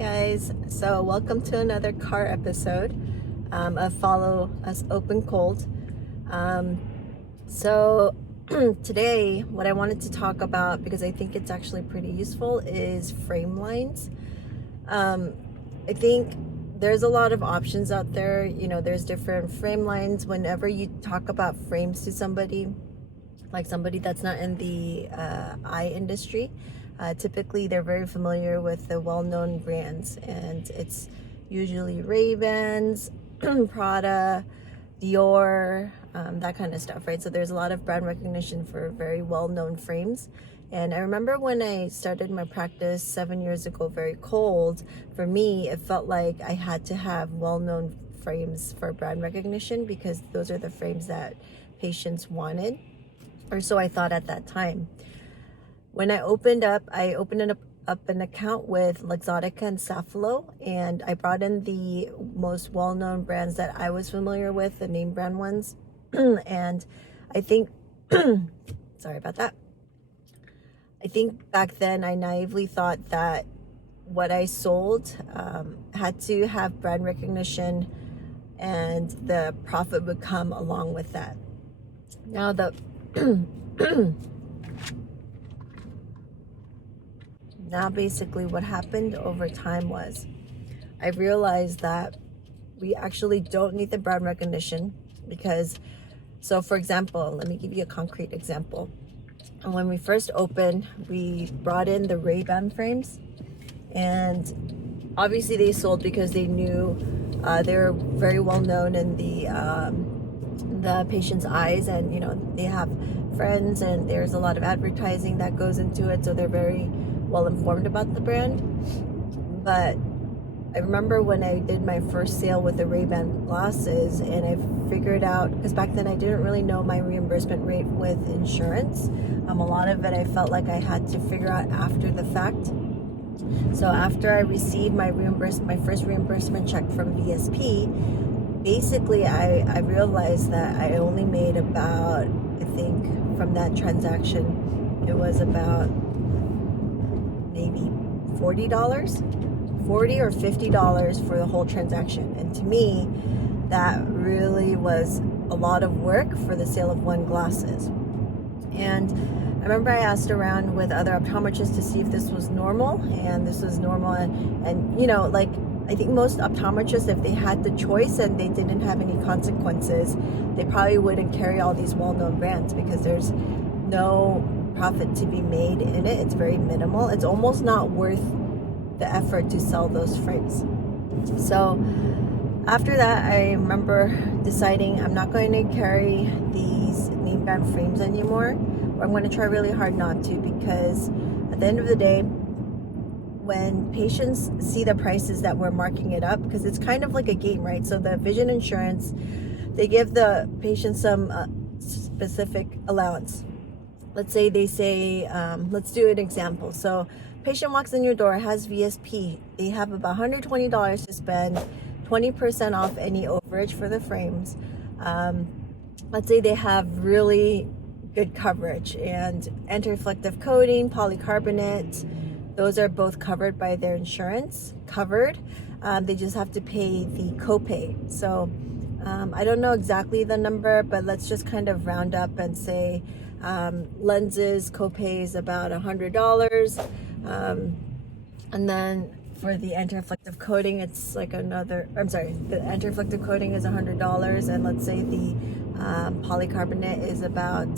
guys, so welcome to another car episode of Follow Us Open Cold. So today what I wanted to talk about, because I think it's actually pretty useful, is frame lines. I think there's a lot of options out there. You know, there's different frame lines. Whenever you talk about frames to somebody, like somebody that's not in the eye industry, typically they're very familiar with the well-known brands, and it's usually Ray-Bans, Prada, Dior, that kind of stuff, right? So there's a lot of brand recognition for very well-known frames. And I remember when I started my practice 7 years ago, very cold, for me, it felt like I had to have well-known frames for brand recognition, because those are the frames that patients wanted, or so I thought at that time. When I opened up an account with Luxottica and Safilo, and I brought in the most well-known brands that I was familiar with, the name brand ones. And I think, sorry about that. I think back then I naively thought that what I sold had to have brand recognition, and the profit would come along with that. Now Now basically what happened over time was I realized that we actually don't need the brand recognition, because, so for example, let me give you a concrete example. When we first opened, we brought in the Ray-Ban frames, and obviously they sold because they knew they were very well known in the patient's eyes, and you know, they have friends and there's a lot of advertising that goes into it, so they're very well informed about the brand. But I remember when I did my first sale with the Ray-Ban glasses, and I figured out, because back then I didn't really know my reimbursement rate with insurance. A lot of it I felt like I had to figure out after the fact. So after I received my first reimbursement check from VSP, basically I realized that I only made about, I think from that transaction, it was about maybe $40 or $50 for the whole transaction. And to me, that really was a lot of work for the sale of one glasses. And I remember I asked around with other optometrists to see if this was normal, and this was normal. And you know, like, I think most optometrists, if they had the choice and they didn't have any consequences, they probably wouldn't carry all these well-known brands, because there's no profit to be made in it. It's very minimal. It's almost not worth the effort to sell those frames. So after that, I remember deciding I'm not going to carry these name brand frames anymore, or I'm going to try really hard not to, because at the end of the day, when patients see the prices that we're marking it up, because it's kind of like a game, right? So the vision insurance, they give the patient some specific allowance. Let's say they say, let's do an example. So patient walks in your door, has VSP. They have about $120 to spend, 20% off any overage for the frames. Let's say they have really good coverage, and anti-reflective coating, polycarbonate, those are both covered by their insurance, covered. They just have to pay the copay. So I don't know exactly the number, but let's just kind of round up and say lenses copay is about $100, and then for the anti-reflective coating, it's like another, the anti-reflective coating is $100, and let's say the polycarbonate is about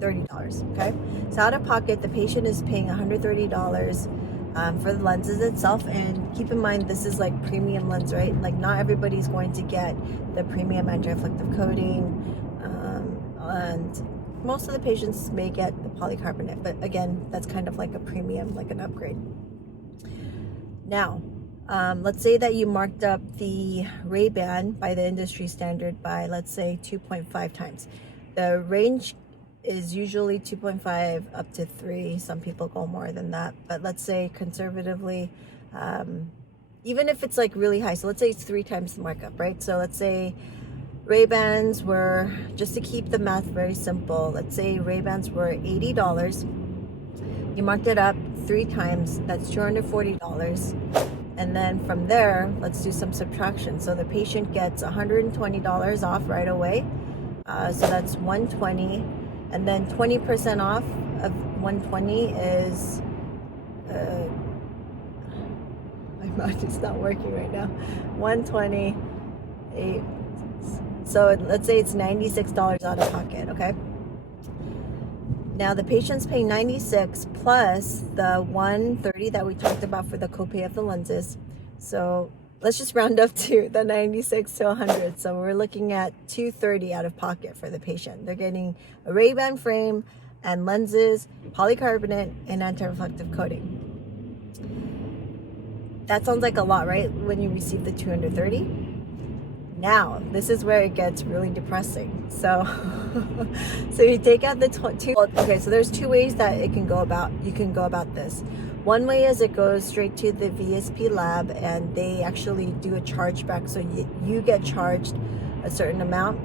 $30. Okay, so out of pocket, the patient is paying $130 for the lenses itself. And keep in mind, this is like premium lens, right? Like, not everybody's going to get the premium anti-reflective coating, and most of the patients may get the polycarbonate, but again, that's kind of like a premium, like an upgrade. Now, let's say that you marked up the Ray-Ban by the industry standard by, let's say, 2.5 times. The range is usually 2.5 up to 3. Some people go more than that, but let's say conservatively, even if it's like really high, so let's say it's 3 times the markup, right? So let's say Ray-Bans were, just to keep the math very simple, let's say Ray-Bans were $80. You marked it up 3 times, that's $240. And then from there, let's do some subtraction. So the patient gets $120 off right away. So that's $120. And then 20% off of $120 is, my math is not working right now. 120, 8. So let's say it's $96 out of pocket, okay? Now the patient's paying $96 plus the $130 that we talked about for the copay of the lenses. So let's just round up to the 96 to 100. So we're looking at $230 out of pocket for the patient. They're getting a Ray-Ban frame and lenses, polycarbonate, and anti-reflective coating. That sounds like a lot, right? When you receive the $230. Now, this is where it gets really depressing. So, so you take out the okay, so there's 2 ways that you can go about this. One way is it goes straight to the VSP lab and they actually do a chargeback. So you get charged a certain amount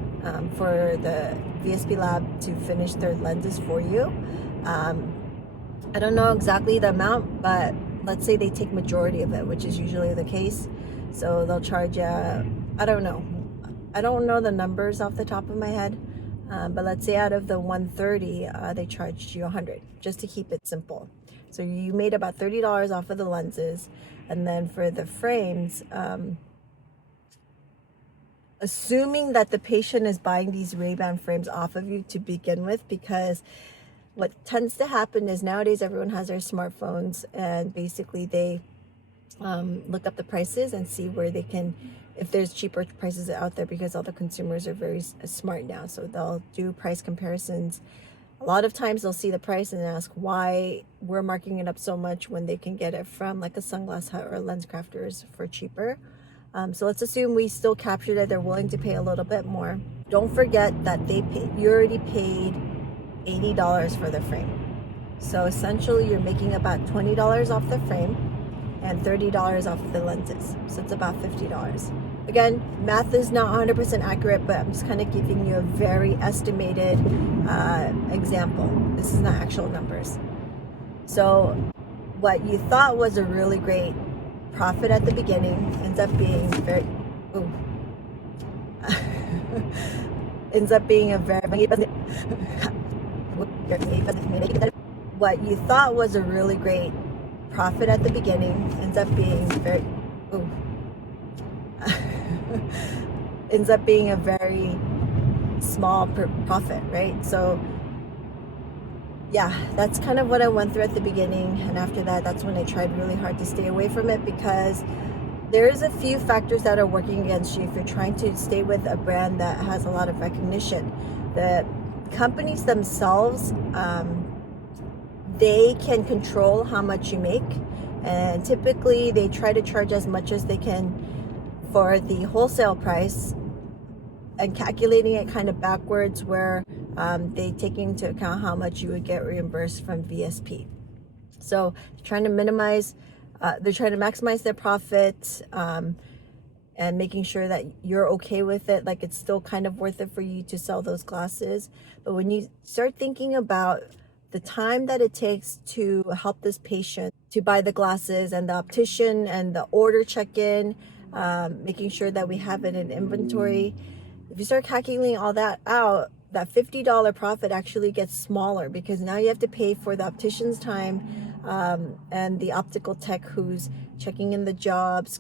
for the VSP lab to finish their lenses for you. I don't know exactly the amount, but let's say they take majority of it, which is usually the case. So they'll charge I don't know. I don't know the numbers off the top of my head, but let's say out of the 130, they charged you 100, just to keep it simple. So you made about $30 off of the lenses, and then for the frames, assuming that the patient is buying these Ray-Ban frames off of you to begin with, because what tends to happen is nowadays everyone has their smartphones, and basically they look up the prices and see where they can, if there's cheaper prices out there, because all the consumers are very smart now. So they'll do price comparisons. A lot of times they'll see the price and ask why we're marking it up so much when they can get it from like a Sunglass Hut or Lens Crafters for cheaper. So let's assume we still captured it. They're willing to pay a little bit more. Don't forget that you already paid $80 for the frame. So essentially you're making about $20 off the frame and $30 off the lenses. So it's about $50. Again, math is not 100% accurate, but I'm just kind of giving you a very estimated example. This is not actual numbers. So what you thought was a really great profit at the beginning ends up being what you thought was a really great profit at the beginning ends up being a very small profit, right? So yeah, that's kind of what I went through at the beginning, and after that, that's when I tried really hard to stay away from it, because there's a few factors that are working against you if you're trying to stay with a brand that has a lot of recognition. The companies themselves, they can control how much you make, and typically they try to charge as much as they can for the wholesale price, and calculating it kind of backwards where they take into account how much you would get reimbursed from VSP. So trying to minimize, they're trying to maximize their profits, and making sure that you're okay with it, like it's still kind of worth it for you to sell those glasses. But when you start thinking about the time that it takes to help this patient to buy the glasses, and the optician and the order check-in, making sure that we have it in inventory, if you start calculating all that out, that $50 profit actually gets smaller, because now you have to pay for the optician's time, and the optical tech who's checking in the jobs,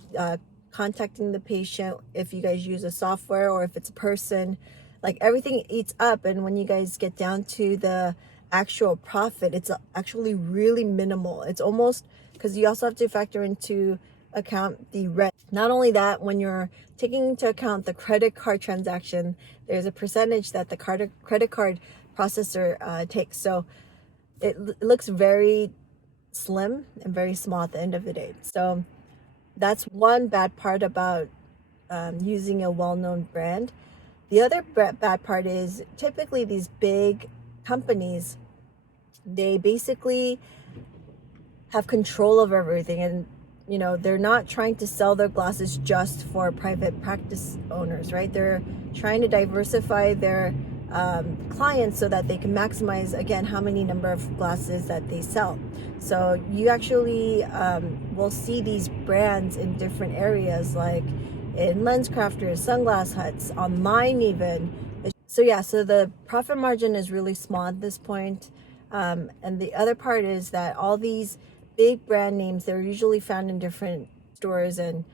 contacting the patient, if you guys use a software or if it's a person, like everything eats up. And when you guys get down to the actual profit, it's actually really minimal. It's almost, because you also have to factor into account the rent. Not only that, when you're taking into account the credit card transaction, there's a percentage that the credit card processor takes. So it looks very slim and very small at the end of the day. So that's one bad part about using a well-known brand. The other bad part is typically these big companies, they basically have control of everything, and you know, they're not trying to sell their glasses just for private practice owners, right? They're trying to diversify their clients so that they can maximize, again, how many number of glasses that they sell. So you actually will see these brands in different areas, like in lens crafters, sunglass huts, online even. So yeah, so the profit margin is really small at this point. And the other part is that all these big brand names, they're usually found in different stores and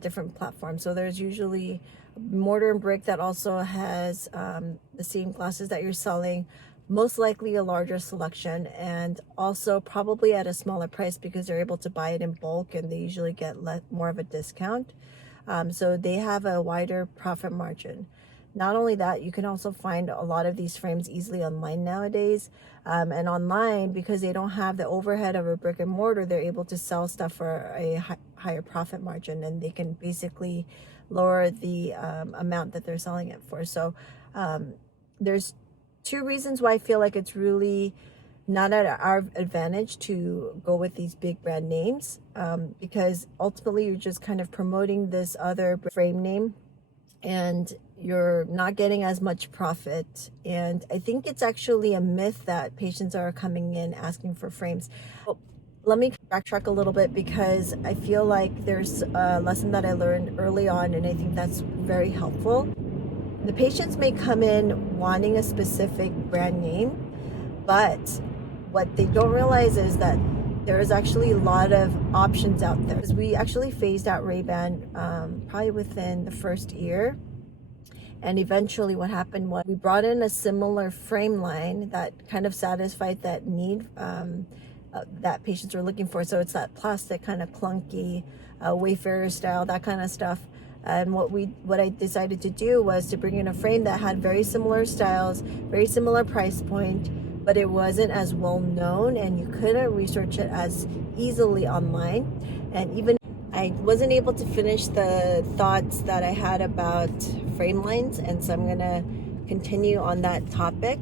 different platforms. So there's usually mortar and brick that also has the same glasses that you're selling, most likely a larger selection, and also probably at a smaller price because they're able to buy it in bulk and they usually get more of a discount. So they have a wider profit margin. Not only that, you can also find a lot of these frames easily online nowadays. And online, because they don't have the overhead of a brick and mortar, they're able to sell stuff for a higher profit margin, and they can basically lower the amount that they're selling it for. So there's two reasons why I feel like it's really not at our advantage to go with these big brand names, because ultimately you're just kind of promoting this other frame name and you're not getting as much profit. And I think it's actually a myth that patients are coming in asking for frames. Well, let me backtrack a little bit because I feel like there's a lesson that I learned early on, and I think that's very helpful. The patients may come in wanting a specific brand name, but what they don't realize is that there is actually a lot of options out there. We actually phased out Ray-Ban probably within the first year. And eventually what happened was we brought in a similar frame line that kind of satisfied that need that patients were looking for. So it's that plastic kind of clunky Wayfarer style, that kind of stuff. And what I decided to do was to bring in a frame that had very similar styles, very similar price point, but it wasn't as well known and you couldn't research it as easily online. And even I wasn't able to finish the thoughts that I had about frame lines, and so I'm gonna continue on that topic.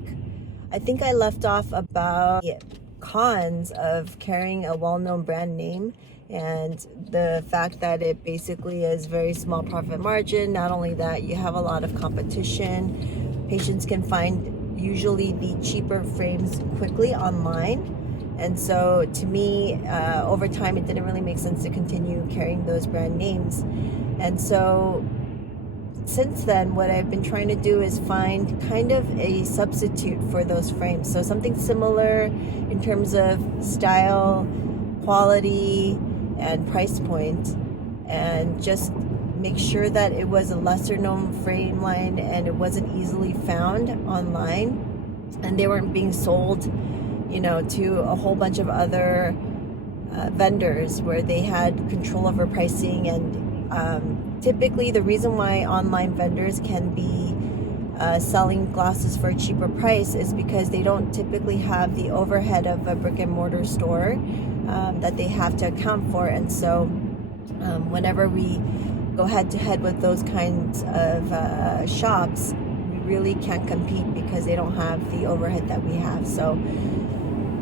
I think I left off about the cons of carrying a well-known brand name and the fact that it basically is very small profit margin. Not only that, you have a lot of competition. Patients can find usually the cheaper frames quickly online. And so to me, over time, it didn't really make sense to continue carrying those brand names. And so since then, what I've been trying to do is find kind of a substitute for those frames. So something similar in terms of style, quality, and price point, and just make sure that it was a lesser known frame line and it wasn't easily found online and they weren't being sold, you know, to a whole bunch of other vendors where they had control over pricing. And typically the reason why online vendors can be selling glasses for a cheaper price is because they don't typically have the overhead of a brick and mortar store that they have to account for. And so whenever we go head to head with those kinds of shops, we really can't compete because they don't have the overhead that we have. So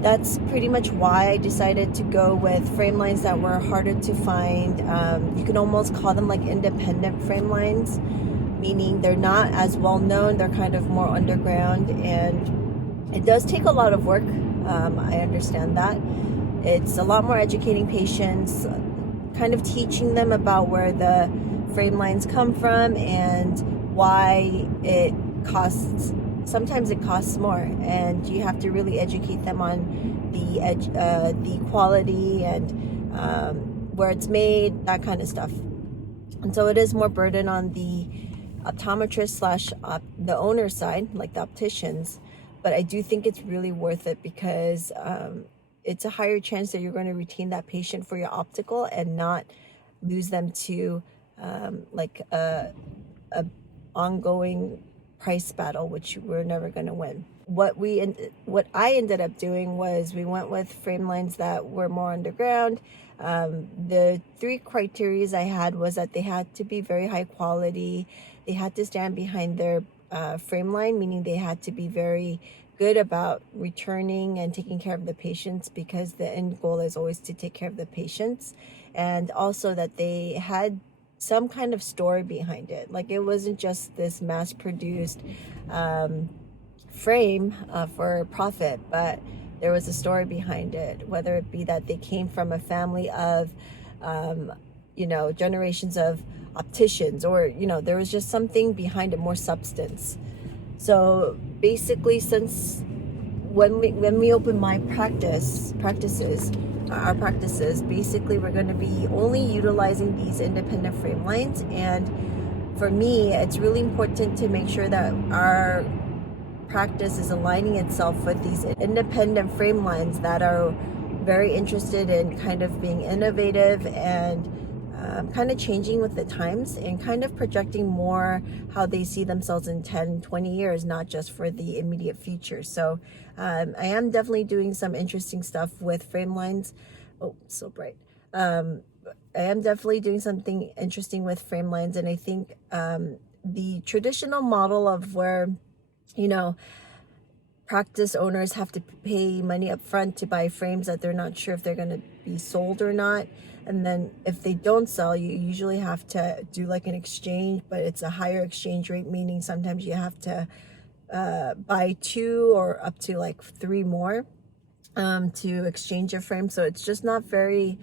that's pretty much why I decided to go with frame lines that were harder to find. You can almost call them like independent frame lines, meaning they're not as well known, they're kind of more underground, and it does take a lot of work. I understand that. It's a lot more educating patients, kind of teaching them about where the frame lines come from and why it costs. Sometimes it costs more, and you have to really educate them on the quality and where it's made, that kind of stuff. And so it is more burden on the optometrist slash the owner side, like the opticians. But I do think it's really worth it because it's a higher chance that you're going to retain that patient for your optical and not lose them to like a ongoing price battle, which we're never going to win. What I ended up doing was we went with frame lines that were more underground. The three criteria I had was that they had to be very high quality. They had to stand behind their frame line, meaning they had to be very good about returning and taking care of the patients, because the end goal is always to take care of the patients. And also that they had some kind of story behind it. Like it wasn't just this mass produced frame for profit, but there was a story behind it, whether it be that they came from a family of generations of opticians, or there was just something behind it, more substance. So basically, since when we open my practices, basically we're going to be only utilizing these independent frame lines. And for me, it's really important to make sure that our practice is aligning itself with these independent frame lines that are very interested in kind of being innovative and kind of changing with the times, and kind of projecting more how they see themselves in 10-20 years, not just for the immediate future. So I am definitely doing some interesting stuff with frame lines. Oh, so bright. I am definitely doing something interesting with frame lines, and I think the traditional model of where practice owners have to pay money up front to buy frames that they're not sure if they're going to be sold or not, and then if they don't sell, you usually have to do like an exchange, but it's a higher exchange rate, meaning sometimes you have to buy 2 or up to like 3 more to exchange your frame. So it's just not very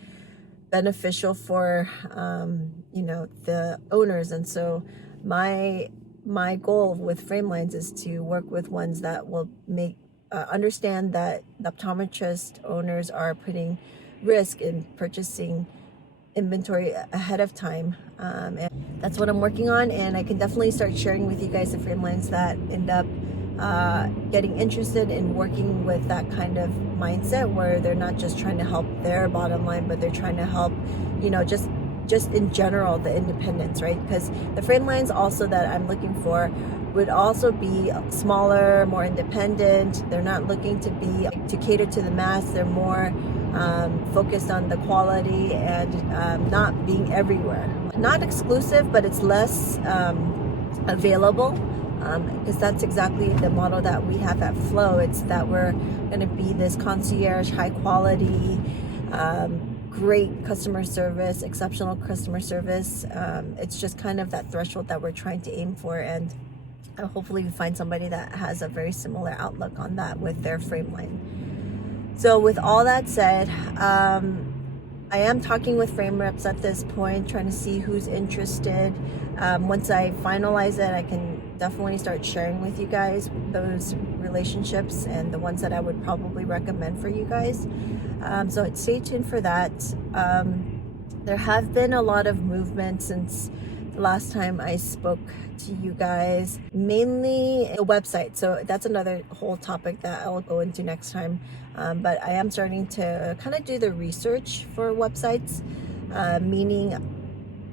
beneficial for the owners. And so my goal with frame lines is to work with ones that will make understand that the optometrist owners are putting risk in purchasing inventory ahead of time, and that's what I'm working on. And I can definitely start sharing with you guys the frame lines that end up getting interested in working with that kind of mindset, where they're not just trying to help their bottom line, but they're trying to help just in general the independents, right? Because the frame lines also that I'm looking for would also be smaller, more independent. They're not looking to cater to the mass. They're more focused on the quality and not being everywhere. Not exclusive, but it's less available, because that's exactly the model that we have at FLOE. It's that we're going to be this concierge, high quality, great customer service, exceptional customer service. It's just kind of that threshold that we're trying to aim for, and hopefully we find somebody that has a very similar outlook on that with their frame line. So with all that said, I am talking with frame reps at this point, trying to see who's interested. Once I finalize it, I can definitely start sharing with you guys those relationships and the ones that I would probably recommend for you guys. So stay tuned for that. There have been a lot of movement since the last time I spoke to you guys, mainly the website. So that's another whole topic that I'll go into next time. But I am starting to kind of do the research for websites, meaning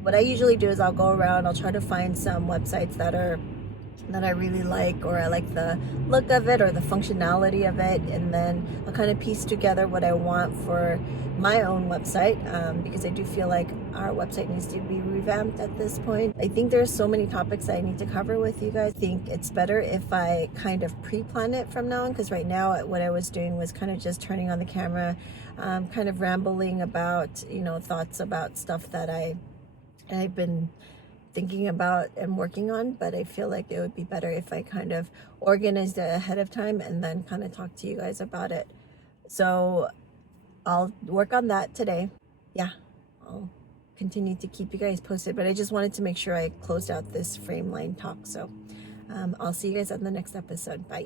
what I usually do is I'll go around, I'll try to find some websites that I really like, or I like the look of it or the functionality of it, and then I'll kind of piece together what I want for my own website, because I do feel like our website needs to be revamped at this point. I think there's so many topics that I need to cover with you guys. I think it's better if I kind of pre-plan it from now on, because right now what I was doing was kind of just turning on the camera, kind of rambling about thoughts about stuff that I've been thinking about and working on. But I feel like it would be better if I kind of organized it ahead of time and then kind of talk to you guys about it. So I'll work on that today. Yeah, I'll continue to keep you guys posted, but I just wanted to make sure I closed out this frame line talk. So I'll see you guys on the next episode. Bye.